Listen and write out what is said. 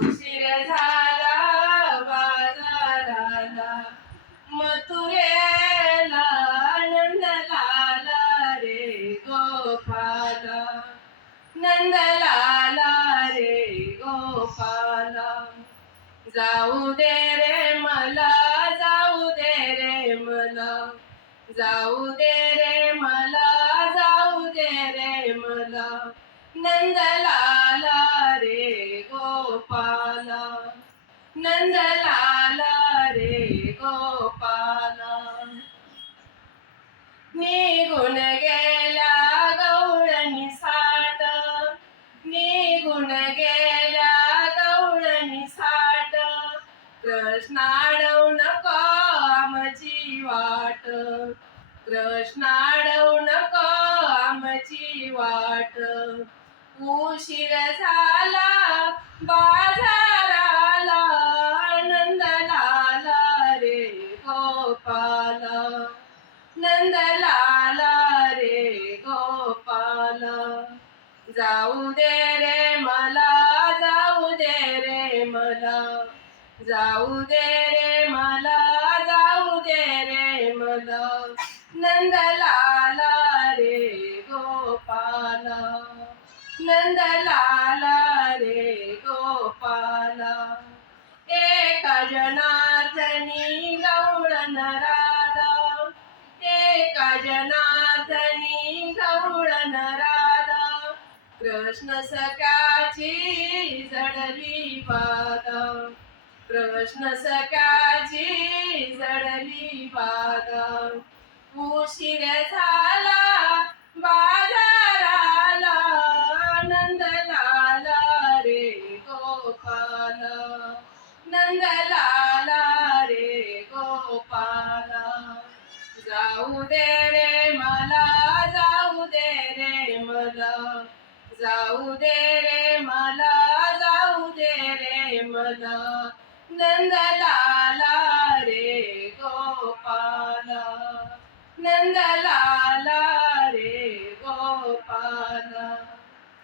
उशीर झाला बाजाराला, मथुरेला नंद लाला रे गोपाला, नंद लाला रे गोपाला. जाऊ दे रे मला, जाऊ दे रे मला, जाऊ दे रे मला, जाऊ दे रे मला, नंद लाला रे गोपाला, नंद लाला रे गोपाला. निघून गेला गवळणी साठ, निघून गेल्या गवळणी साठ, कृष्णाडवू नको आमची वाट, कृष्णाडवू नको आमची वाट. उशीर झाला बाजाराला, नंद लाला रे गोपाला, नंद लाला रे गोपाला. जाऊ दे रे मला, जाऊ दे रे मला, जाऊ दे रे मला, जाऊ दे रे मला, नंद लाला रे गोपाला, नंद लाला रे गोपाला. एका जनार्दनी गवळण राधा, एका जनार्दनी गवळण राधा, कृष्ण सखाची जडली बाधा, कृष्ण सखाची जडली बाधा. उशीर झाला बाजाराला, नंद लाला रे गोपाला, नंद लाला रे गोपाला. जाऊ दे रे मला, जाऊ दे रे मला, जाऊ दे रे मला, जाऊ दे रे मला, नंद लाला रे गोपाला, नंद लाला